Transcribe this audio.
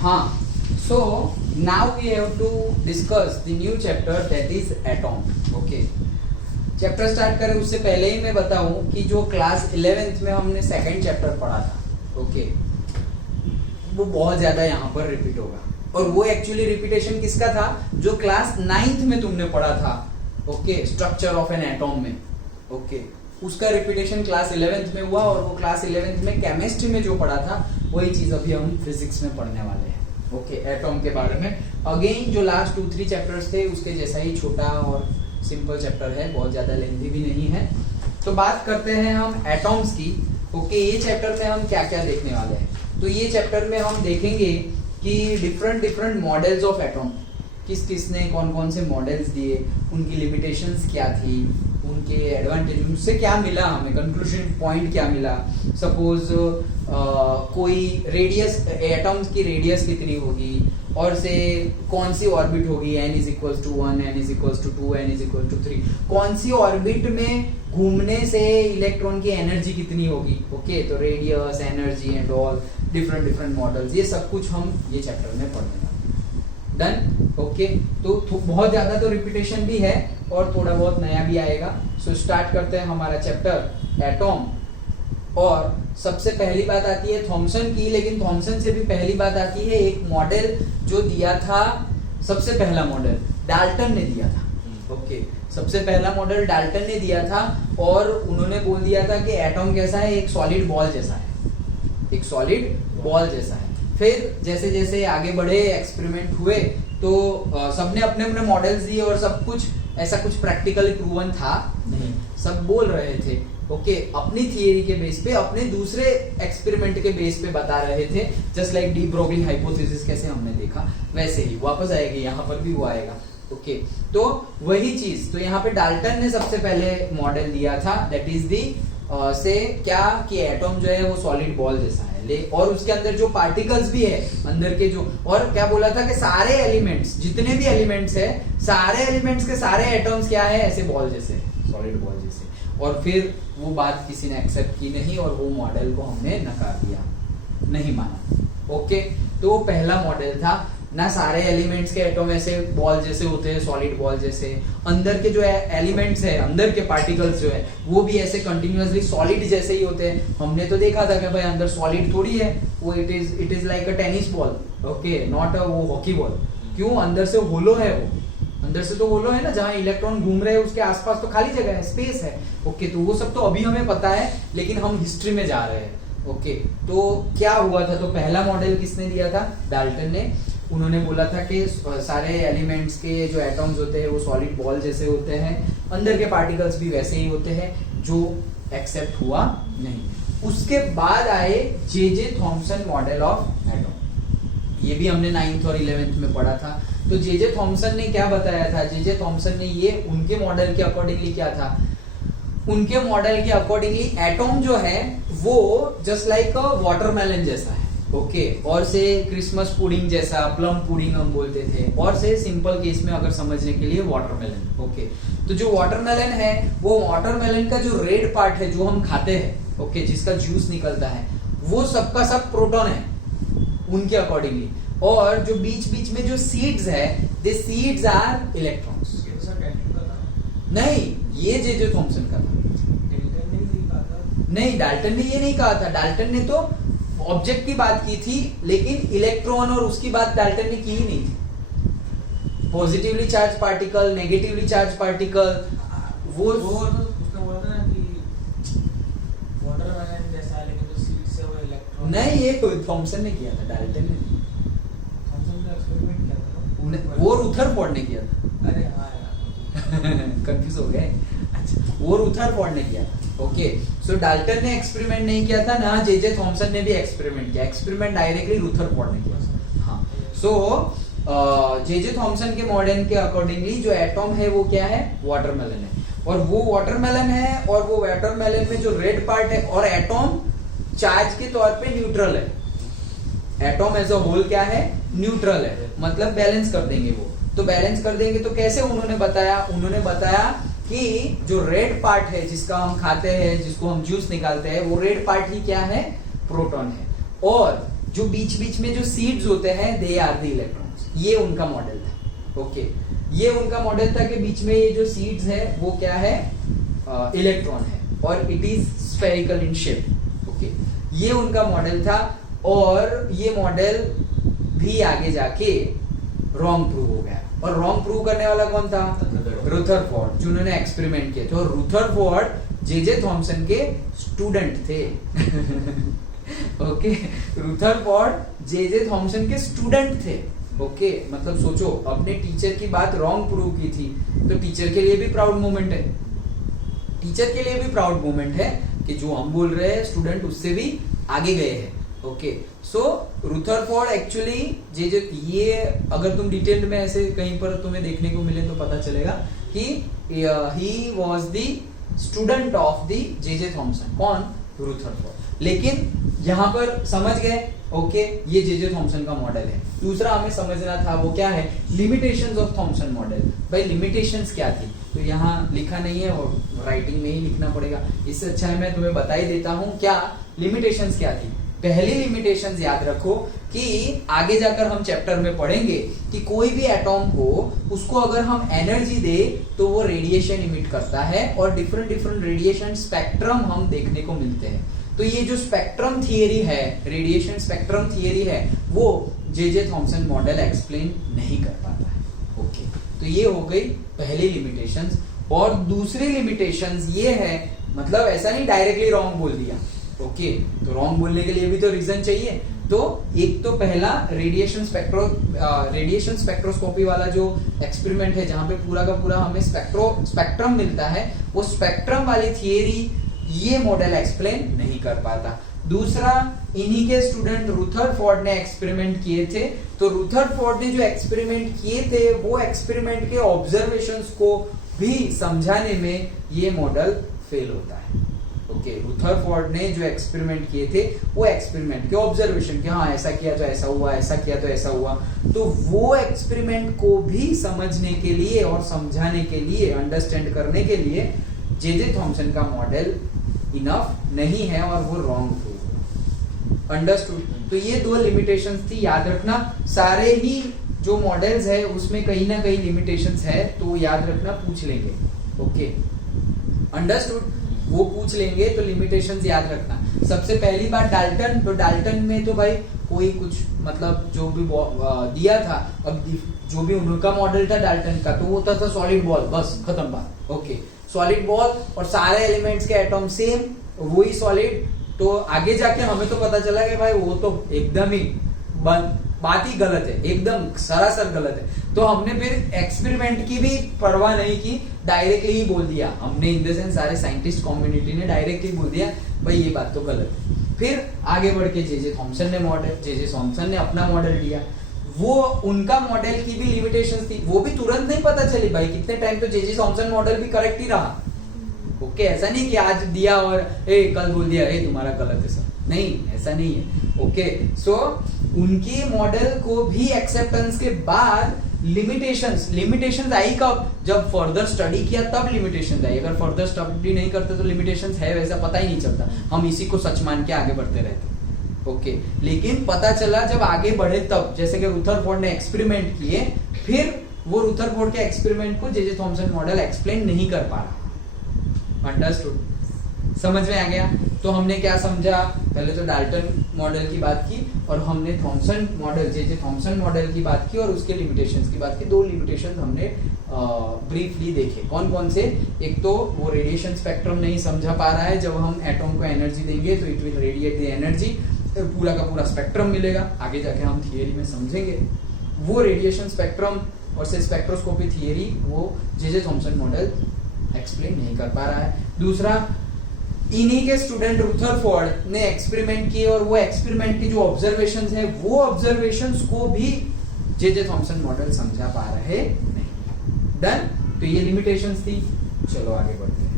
हाँ, so now we have to discuss the new chapter that is atom. Okay. Chapter start करें उससे पहले ही मैं बताऊं कि जो क्लास 11th में हमने सेकंड चैप्टर पढ़ा था, ओके, वो बहुत ज्यादा यहाँ पर रिपीट होगा। और वो एक्चुअली रिपीटेशन किसका था? जो क्लास 9th में तुमने पढ़ा था, okay, structure of an atom में, ओके, उसका रिपीटेशन क्लास 11th में हुआ। और वो क्लास 11th में केमिस्ट्री में जो पढ़ा था वही चीज अभी हम फिजिक्स में पढ़ने वाले हैं, ओके, एटॉम के बारे में। अगेन जो लास्ट 2-3 चैप्टर्स थे उसके जैसा ही छोटा और सिंपल चैप्टर है, बहुत ज्यादा लेंथी भी नहीं है। तो बात करते हैं हम एटॉम्स की, ओके। ये चैप्टर में हम क्या क्या देखने वाले हैं? तो ये चैप्टर में हम देखेंगे कि डिफरेंट मॉडल्स ऑफ एटॉम, किस किसने कौन कौन से मॉडल्स दिए, उनकी लिमिटेशंस क्या थी, उनके एडवांटेज, उनसे क्या मिला, हमें कंक्लूजन पॉइंट क्या मिला। सपोज कोई रेडियस, एटम्स की रेडियस कितनी होगी, और से कौन सी ऑर्बिट होगी, n = 1, n = 2, n = 3, कौन सी ऑर्बिट में घूमने से इलेक्ट्रॉन की एनर्जी कितनी होगी, ओके। तो radius, energy and all different models, ये सब कुछ हम ये चैप्टर में पढ़ने वाले हैं। Done, okay. तो बहुत ज्यादा तो रिपीटेशन भी है और थोड़ा बहुत नया भी आएगा। सो स्टार्ट करते हैं हमारा चैप्टर एटॉम। और सबसे पहली बात आती है थॉमसन की, लेकिन थॉमसन से भी पहली बात आती है एक मॉडल जो दिया था, सबसे पहला मॉडल डाल्टन ने दिया था, ओके। सबसे पहला मॉडल डाल्टन ने दिया था और उन्होंने बोल दिया था कि एटॉम कैसा है, एक सॉलिड बॉल जैसा है, एक सॉलिड बॉल जैसा है। फिर जैसे जैसे आगे बढ़े, एक्सपेरिमेंट हुए, तो सबने अपने अपने मॉडल्स दिए और सब कुछ ऐसा कुछ प्रैक्टिकली प्रूवन था नहीं, सब बोल रहे थे, ओके, अपनी थियरी के बेस पे, अपने दूसरे एक्सपेरिमेंट के बेस पे बता रहे थे। Just like de Broglie hypothesis कैसे हमने देखा, वैसे ही वापस आएगी, यहाँ पर भी वो आएगा, ओके। तो वही चीज, तो यहाँ पे डाल्टन ने सबसे पहले मॉडल दिया था, दैट इज दी से क्या कि एटॉम जो है वो सॉलिड बॉल जैसा है, और उसके अंदर जो पार्टिकल्स भी है अंदर के जो, और क्या बोला था कि सारे एलिमेंट्स, जितने भी एलिमेंट्स है, सारे एलिमेंट्स के सारे एटॉम्स क्या है, ऐसे बॉल जैसे, सॉलिड बॉल जैसे। और फिर वो बात किसी ने एक्सेप्ट की नहीं और वो मॉडल को हमने नकार दिया, नहीं माना, ओके। तो वो पहला मॉडल था ना, सारे एलिमेंट्स के एटॉम ऐसे बॉल जैसे होते हैं, सॉलिड बॉल जैसे, अंदर के जो एलिमेंट्स है, अंदर के पार्टिकल्स जो है वो भी ऐसे कंटिन्यूअसली सॉलिड जैसे ही होते हैं। हमने तो देखा था कि भाई अंदर सॉलिड थोड़ी है, वो it is like a tennis ball, okay, not a वो हॉकी बॉल। क्यों? अंदर से होलो है, वो अंदर से तो होलो है ना, जहाँ इलेक्ट्रॉन घूम रहे हैं उसके आसपास तो खाली जगह है, स्पेस है, ओके। तो वो सब तो अभी हमें पता है, लेकिन हम हिस्ट्री में जा रहे हैं, ओके। तो क्या हुआ था? तो पहला मॉडल किसने दिया था? डाल्टन ने। उन्होंने बोला था कि सारे एलिमेंट्स के जो एटॉम्स होते हैं वो सॉलिड बॉल जैसे होते हैं, अंदर के पार्टिकल्स भी वैसे ही होते हैं, जो एक्सेप्ट हुआ नहीं। उसके बाद आए J Thomson model of atom, ये भी हमने 9th और 11th में पढ़ा था। तो जे थॉमसन ने क्या बताया था? जे थॉमसन ने ये उनके मॉडल के अकॉर्डिंगली क्या था, उनके मॉडल के अकॉर्डिंगली एटॉम जो है वो जस्ट लाइक अ वाटरमेलन जैसा है, ओके। और से क्रिसमस पुडिंग जैसा, प्लम पुडिंग हम बोलते थे, और से सिंपल केस में अगर समझने के लिए वाटरमेलन, ओके। तो जो वाटरमेलन है, वो वाटरमेलन का जो रेड पार्ट है जो हम खाते हैं, ओके, जिसका जूस निकलता है, वो सबका सब प्रोटॉन है उनके अकॉर्डिंगली। और जो बीच बीच में जो सीड्स है, दे सीड्स आर इलेक्ट्रॉन्स। नहीं, ये जे थॉमसन का था, नहीं, डाल्टन ने ये नहीं कहा था। डाल्टन ने तो ऑब्जेक्ट की बात की थी, लेकिन इलेक्ट्रॉन और उसकी बात डाल्टन ने की ही नहीं थी। Positively charge particle, negatively charge particle, वो उसने बोला था ना कि वाटरमेलन जैसा है, लेकिन जो सीड से वो इलेक्ट्रॉन, नहीं, ये थॉमसन ने किया था, डाल्टन ने नहीं। थॉमसन ने एक्सपेरिमेंट किया था, वो रुथरफोर्ड ने किया था। अरे हाँ यार, कंफ्यूज हो गए, अच्छा, वो रुथरफोर्ड ने किया था, ओके। सो डाल्टन ने एक्सपेरिमेंट नहीं किया था ना, जे थॉमसन ने भी एक्सपेरिमेंट किया, एक्सपेरिमेंट डायरेक्टली रुथरफोर्ड ने किया। हाँ, सो जे थॉमसन के मॉडल के अकॉर्डिंगली जो एटॉम है वो क्या है? वाटरमेलन है। और वो वाटरमेलन है, और वो वाटरमेलन में जो रेड पार्ट है, और एटॉम चार्ज के तौर पे न्यूट्रल है, एटॉम एज अ होल क्या है? न्यूट्रल है, मतलब बैलेंस कर देंगे वो। तो बैलेंस कर देंगे तो कैसे? उन्होंने बताया कि जो रेड पार्ट है जिसका हम खाते हैं, जिसको हम जूस निकालते हैं, वो रेड पार्ट ही क्या है? प्रोटॉन है। और जो बीच बीच में जो सीड्स होते हैं दे आर द इलेक्ट्रॉन्स, ये उनका मॉडल था। ओके, ये उनका मॉडल था कि बीच में ये जो सीड्स है वो क्या है, इलेक्ट्रॉन है और it is spherical in shape. Okay, ये उनका मॉडल था और ये मॉडल भी आगे जाके रॉन्ग प्रूव हो गया। और रॉन्ग प्रूव करने वाला कौन था, रुथरफोर्ड, जिन्होंने एक्सपेरिमेंट किए थे। और रुथरफोर्ड जे थॉमसन के स्टूडेंट थे। ओके, रुथरफोर्ड जे थॉमसन के स्टूडेंट थे। ओके, मतलब सोचो, अपने टीचर की बात रॉन्ग प्रूव की थी, तो टीचर के लिए भी प्राउड मोमेंट है, टीचर के लिए भी प्राउड मोमेंट है कि जो हम बोल रहे हैं स्टूडेंट उससे भी आगे गए हैं। ओके, सो रुथरफोर्ड एक्चुअली ये अगर तुम डिटेल्ड में ऐसे कहीं पर तुम्हें देखने को मिले तो पता चलेगा कि he was the student of the J Thomson. कौन, रुथरफोर्ड। लेकिन यहां पर समझ गए, ओके, ये जे थॉमसन का मॉडल है। दूसरा हमें समझना था वो क्या है, लिमिटेशंस ऑफ थॉमसन मॉडल। भाई लिमिटेशंस क्या थी, तो यहाँ लिखा नहीं है और राइटिंग में ही लिखना पड़ेगा। इससे अच्छा है मैं तुम्हें बता ही देता हूँ क्या लिमिटेशंस क्या थी। पहली लिमिटेशंस याद रखो कि आगे जाकर हम चैप्टर में पढ़ेंगे कि कोई भी एटॉम को उसको अगर हम एनर्जी दे तो वो रेडिएशन इमिट करता है और डिफरेंट डिफरेंट रेडिएशन स्पेक्ट्रम हम देखने को मिलते हैं। तो ये जो स्पेक्ट्रम थियरी है, रेडिएशन स्पेक्ट्रम थियरी है, वो जे थॉमसन मॉडल एक्सप्लेन नहीं कर पाता है। ओके, तो ये हो गई पहली लिमिटेशंस। और दूसरी लिमिटेशंस ये है, मतलब ऐसा नहीं डायरेक्टली रॉन्ग बोल दिया। ओके, तो रॉन्ग बोलने के लिए भी तो रीजन चाहिए। तो एक तो पहला रेडिएशन स्पेक्ट्रोस्कोपी वाला जो एक्सपेरिमेंट है जहां पे पूरा का पूरा हमें स्पेक्ट्रम मिलता है, वो स्पेक्ट्रम वाली थियरी ये मॉडल एक्सप्लेन नहीं कर पाता। दूसरा, इन्हीं के स्टूडेंट रुथरफोर्ड ने एक्सपेरिमेंट किए थे, तो रुथरफोर्ड ने जो एक्सपेरिमेंट किए थे वो एक्सपेरिमेंट के ऑब्जर्वेशंस को भी समझाने में ये मॉडल फेल होता है। ओके, रुथरफोर्ड ने जो एक्सपेरिमेंट किए थे वो एक्सपेरिमेंट के ऑब्जर्वेशन, कि हाँ ऐसा किया तो ऐसा हुआ, ऐसा किया तो ऐसा हुआ, तो वो एक्सपेरिमेंट को भी समझने के लिए और समझाने के लिए, अंडरस्टैंड करने के लिए जे थॉमसन का मॉडल इनफ नहीं है और वो रॉन्ग प्रूव। अंडरस्टूड? तो ये दो लिमिटेशंस थी, याद रखना। सारे ही जो मॉडल्स है उसमें कहीं ना कहीं लिमिटेशंस है, तो याद रखना, पूछ लेंगे। Okay, understood? वो पूछ लेंगे तो लिमिटेशंस याद रखना। सबसे पहली बात डाल्टन, तो डाल्टन में तो भाई कोई कुछ मतलब जो भी दिया था, अब जो भी उनका मॉडल था डाल्टन का, तो वो था सॉलिड बॉल, बस खत्म बात। ओके, सॉलिड बॉल और सारे एलिमेंट्स के एटॉम सेम, वही सॉलिड। तो आगे जाके हमें तो पता चला कि भाई वो तो एकदम ही बात ही गलत है, एकदम सरासर गलत है। तो हमने फिर एक्सपेरिमेंट की भी परवाह नहीं की, डायरेक्टली ही बोल दिया हमने, इन द सेंस सारे साइंटिस्ट कम्युनिटी ने डायरेक्टली बोल दिया भाई ये बात तो गलत है। फिर आगे बढ़ के जे थॉमसन ने अपना मॉडल दिया। वो उनका मॉडल की भी लिमिटेशंस थी, वो भी तुरंत नहीं पता चली भाई, कितने टाइम तो जे थॉमसन मॉडल भी करेक्ट ही रहा। ओके, ऐसा नहीं कि आज दिया और कल बोल दिया तुम्हारा गलत है सर, नहीं, ऐसा नहीं है। ओके, सो उनकी मॉडल को भी एक्सेप्टेंस के बाद लिमिटेशंस आई कब, जब फर्दर स्टडी किया तब लिमिटेशंस आई। अगर फर्दर स्टडी नहीं करते तो लिमिटेशंस है वैसा पता ही नहीं चलता, हम इसी को सच मान के आगे बढ़ते रहते। ओके, लेकिन पता चला जब आगे बढ़े तब, जैसे कि रुथरफोर्ड ने एक्सपेरिमेंट किए, फिर वो रुथरफोर्ड के एक्सपेरिमेंट को जे थॉमसन मॉडल एक्सप्लेन नहीं कर पा रहा। अंडरस्टूड? समझ में आ गया? तो हमने क्या समझा, पहले तो डाल्टन मॉडल की बात की और हमने Thompson model, J Thomson model की बात की और उसके लिमिटेशंस की बात की। दो लिमिटेशंस हमने ब्रीफली देखे। कौन कौन से? एक तो वो रेडिएशन स्पेक्ट्रम नहीं समझा पा रहा है, जब हम एटॉम को एनर्जी देंगे तो it will radiate the energy, पूरा का पूरा स्पेक्ट्रम मिलेगा, आगे जाके हम थियरी में समझेंगे। वो रेडिएशन स्पेक्ट्रम और से स्पेक्ट्रोस्कोपी थियरी वो जे थॉमसन मॉडल एक्सप्लेन नहीं कर पा रहा है। दूसरा, इन्हीं के स्टूडेंट रुथरफोर्ड ने एक्सपेरिमेंट किए और वो एक्सपेरिमेंट के जो ऑब्जर्वेशंस है वो ऑब्जर्वेशंस को भी जे थॉमसन मॉडल समझा पा रहे नहीं। डन? तो ये लिमिटेशंस थी। चलो आगे बढ़ते हैं।